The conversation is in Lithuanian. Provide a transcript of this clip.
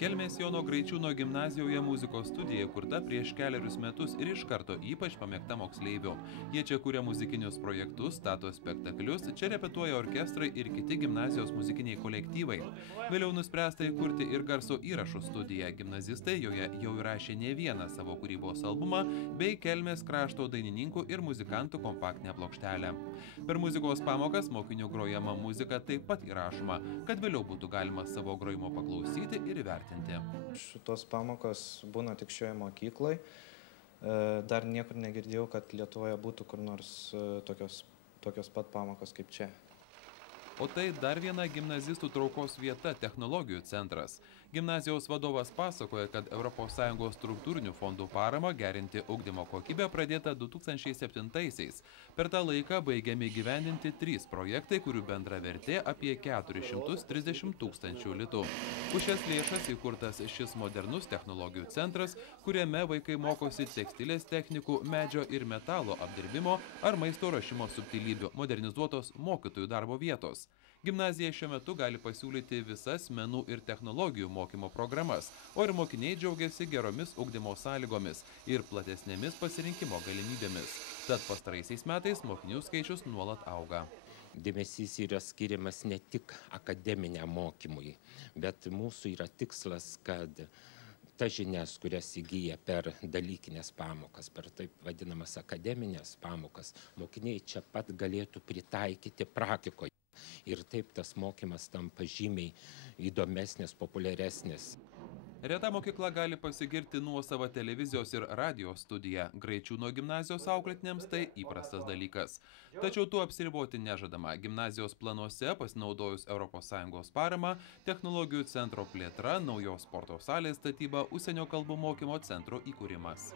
Kelmės Jono Graičiūno gimnazijoje muzikos studija kurta prieš kelerius metus ir iš karto ypač pamėgta moksleivių. Jie čia kuria muzikinius projektus, stato spektaklius, čia repetuoja orkestrai ir kiti gimnazijos muzikiniai kolektyvai. Vėliau nuspręsta įkurti ir garso įrašų studiją. Gimnazistai joje jau įrašė ne vieną savo kūrybos albumą bei Kelmės krašto dainininkų ir muzikantų kompaktinę plokštelę. Per muzikos pamokas mokinių grojama muzika taip pat įrašoma, kad vėliau būtų galima savo grojimo paklausyti ir įvertinti. Šitos pamokos būna tik šioje mokykloje. Dar niekur negirdėjau, kad Lietuvoje būtų kur nors tokios pat pamokos kaip čia. O tai dar viena gimnazistų traukos vieta – technologijų centras. Gimnazijos vadovas pasakoja, kad ES struktūrinių fondų parama gerinti ugdymo kokybę pradėta 2007-aisiais. Per tą laiką baigiami gyvendinti 3 projektai, kurių bendra vertė apie 430 000 litų. Už šias lėšas įkurtas šis modernus technologijų centras, kuriame vaikai mokosi tekstilės technikų, medžio ir metalo apdirbimo ar maisto ruošimo subtilybių, modernizuotos mokytojų darbo vietos. Gimnazija šiuo metu gali pasiūlyti visas menų ir technologijų mokymo programas, o ir mokiniai džiaugiasi geromis ugdymo sąlygomis ir platesnėmis pasirinkimo galimybėmis. Tad pastaraisiais metais mokinių skaičius nuolat auga. Dėmesys yra skiriamas ne tik akademiniam mokymui, bet mūsų yra tikslas, kad tas žinias, kurias įgyja per dalykinės pamokas, per taip vadinamas akademinės pamokas, mokiniai čia pat galėtų pritaikyti praktikoje. Ir taip tas mokymas tampa žymiai įdomesnis, populiaresnis. Reta mokykla gali pasigirti nuosavą televizijos ir radijos studiją. Graičiūno gimnazijos auklėtiniams tai įprastas dalykas. Tačiau tuo apsiriboti nežadama. Gimnazijos planuose, pasinaudojus ES paramą, technologijų centro plėtra, naujos sporto salės statyba, užsienio kalbų mokymo centro įkūrimas.